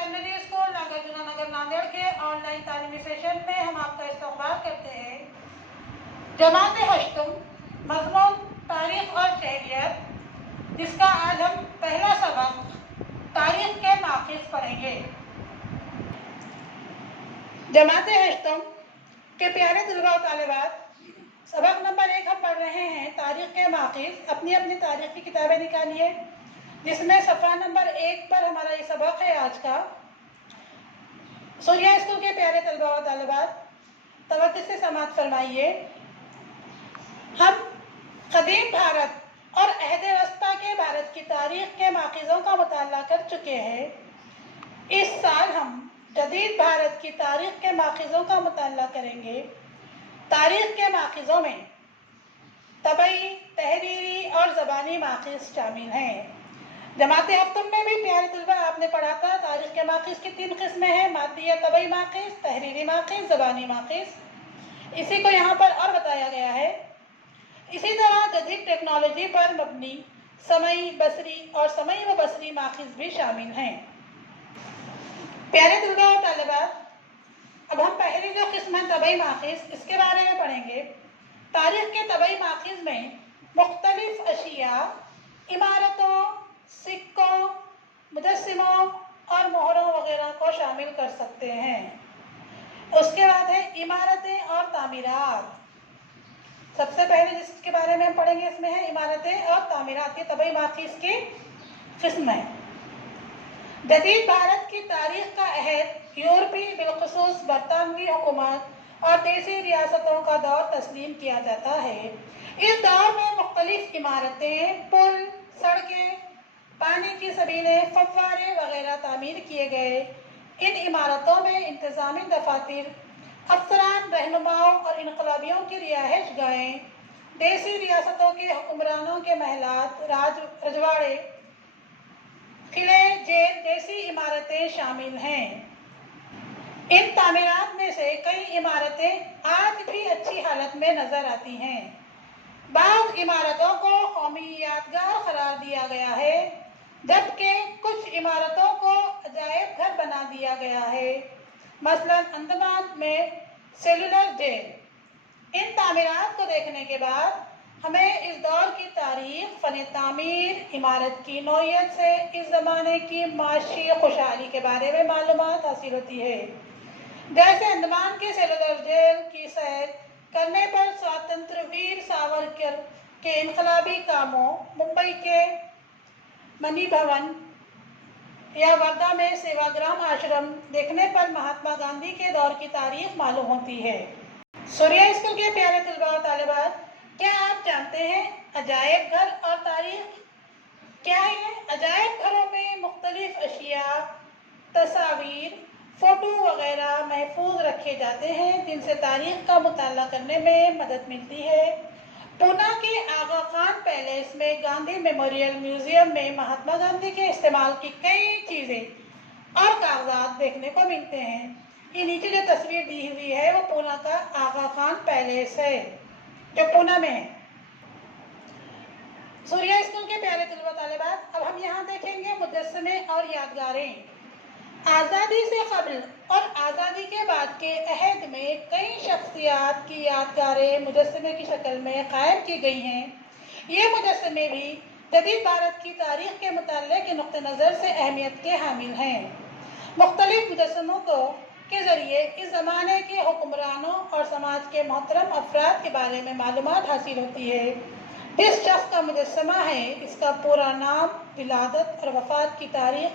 Primary school Nagarjuna नगर नांदेड़ के online तालीमी session में हम आपका इस्तकबाल करते हैं। जमात हश्तम मज़मून तारीख और शहरियत, जिसका आज हम पहला सबक तारीख के माखिज़ पढ़ेंगे। जमात हश्तम के प्यारे तलबा और तालिबात, सबक नंबर 1 हम पढ़ रहे हैं तारीख के माखिज़। अपनी अपनी तारीख की किताबें निकालिए, जिसमें सफ़ा नंबर 1 पर हमारा ये सबक है आज का। सूर्या स्कूल के प्यारे तलबा और तालिबात, तवज्जो से समाअत फरमाइए। हम कदीम भारत और अहद वस्ता के भारत की तारीख के माखिज़ों का मुताला कर चुके हैं। इस साल हम जदीद भारत की तारीख के माखिज़ों का मुताला करेंगे। तारीख के माखिज़ों में तबई, तहरीरी और ज़बानी माखिज़ शामिल हैं। जमात हफ्तम में भी प्यारे तलबा आपने पढ़ा था, तारीख के माखिज़ की 3 किस्में हैं, मादी या तबई माखिज़, तहरीरी माखिज़, ज़बानी माखिज़। इसी को यहाँ पर और बताया गया है। इसी तरह जदीद टेक्नोलॉजी पर मबनी समई, बसरी और समई व बसरी माखिज़ भी शामिल हैं। प्यारे तलबा और तालिबात, अब हम पहली जो किस्म है तबई माखिज़, इसके बारे में पढ़ेंगे। तारीख के तबई माखिज़ में मुख्तलिफ अशिया, इमारतों, सिक्कों, मुजस्सिमों और मोहरों वगैरह को शामिल कर सकते हैं। उसके बाद है इमारतें और तामीरात। सबसे पहले जिसके बारे में हम पढ़ेंगे इसमें है इमारतें और तामीरात। ये तबई माखिज़ की किस्म है। जदीद भारत की तारीख का अहद यूरोपी, बिलखुसूस बरतानवी हुकूमत और देसी रियासतों का दौर तस्लीम किया जाता है। इस दौर में मुख्तलिफ इमारतें, पुल, सड़कें, पानी की सबीलें, फव्वारे वगैरह तामीर किए गए। इन इमारतों में इंतज़ामी दफातर, अफसरान, रहनुमाओं और इनकलाबियों की रिहाइश गाहें, देसी रियासतों के हुक्मरानों के महलात, रजवाड़े, किले, जेल जैसी इमारतें शामिल हैं। इन तामीरात में से कई इमारतें आज भी अच्छी हालत में नज़र आती हैं। बाज़ इमारतों को कौमी यादगार करार दिया गया है, जबकि कुछ इमारतों को अजायब घर बना दिया गया है। मसलन अंडमान में सेलुलर जेल। इन तामीरात को देखने के बाद हमें इस दौर की तारीख, फ़न तामीर, इमारत की नौइयत से इस ज़माने की माशी खुशहाली के बारे में मालूमात हासिल होती है। जैसे अंडमान के सेलुलर जेल की सैर करने पर स्वतंत्र वीर सावरकर के इनकलाबी कामों, मुंबई के मनी भवन या वर्धा में सेवाग्राम आश्रम देखने पर महात्मा गांधी के दौर की तारीख मालूम होती है। सूर्या स्कूल के प्यारे तलबा और तालिबात, क्या आप जानते हैं अजायब घर और तारीख क्या है? अजायब घरों में मुख्तलिफ अशिया, तस्वीर, फ़ोटो वगैरह महफूज रखे जाते हैं, जिनसे तारीख का मुताला करने में मदद मिलती है। पूना के आगा खान पैलेस में गांधी मेमोरियल म्यूजियम में महात्मा गांधी के इस्तेमाल की कई चीज़ें और कागजात देखने को मिलते हैं। ये नीचे जो तस्वीर दी हुई है वो पूना का आगा खान पैलेस है, जो पूना में है। सूर्या स्कूल के प्यारे तलबा तालिबात, अब हम यहाँ देखेंगे मुजस्समे और यादगारें। आज़ादी से कबल और आज़ादी के बाद के अहद में कई शख्सियात की यादगारें मुजस्समे की शक्ल में कायम की गई हैं। ये मुजस्समे भी जदीद भारत की तारीख के मुताले के नुक्ते नज़र से अहमियत के हामिल हैं। मुख्तलिफ मुजस्समों के ज़रिए इस ज़माने के हुक्मरानों और समाज के मोहतरम अफराद के बारे में मालूमात हासिल होती है। जिस शख्स का मुजस्समा है, इसका पूरा नाम, विलादत और वफ़ात की तारीख,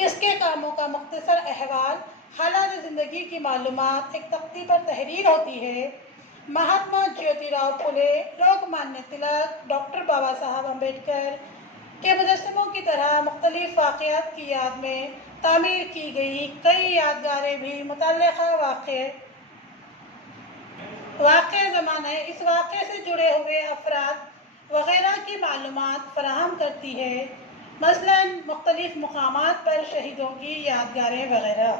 इसके कामों का मुख्तसर अहवाल, हालात ज़िंदगी की मालूमात एक तख्ती पर तहरीर होती है। महात्मा ज्योतिराव फुले, लोकमान्य तिलक, डॉक्टर बाबा साहब अम्बेडकर के मुजस्समों की तरह मुख्तलिफ वाक़यात की याद में तामीर की गई कई यादगारें भी मुतल्लिक़ा वाक़े ज़माने, इस वाक़े से जुड़े हुए अफराद वगैरह की मालूमात फराहम करती है। मसलन मुख्तलिफ मुकामात पर शहीदों की यादगारें वगैरह।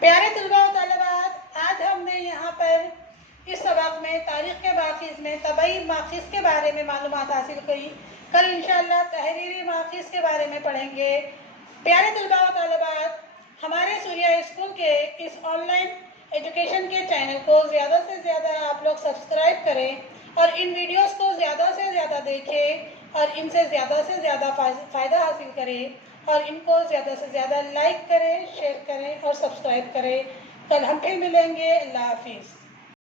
प्यारे तलबा और तालिबात, आज हमने यहाँ पर इस सबक में तारीख के माखिज़ में तबई माखिज़ के बारे में मालूमात हासिल करी। कल इंशाअल्लाह तहरीरी माखिज़ के बारे में पढ़ेंगे। प्यारे तलबा और तालिबात, ہمارے سوریا اسکول کے اس آن لائن ایجوکیشن کے چینل کو زیادہ سے زیادہ آپ لوگ سبسکرائب کریں اور ان ویڈیوز کو زیادہ سے زیادہ دیکھیں اور ان سے زیادہ فائدہ حاصل کریں اور ان کو زیادہ سے زیادہ لائک کریں، شیئر کریں اور سبسکرائب کریں۔ کل ہم پھر ملیں گے۔ اللہ حافظ۔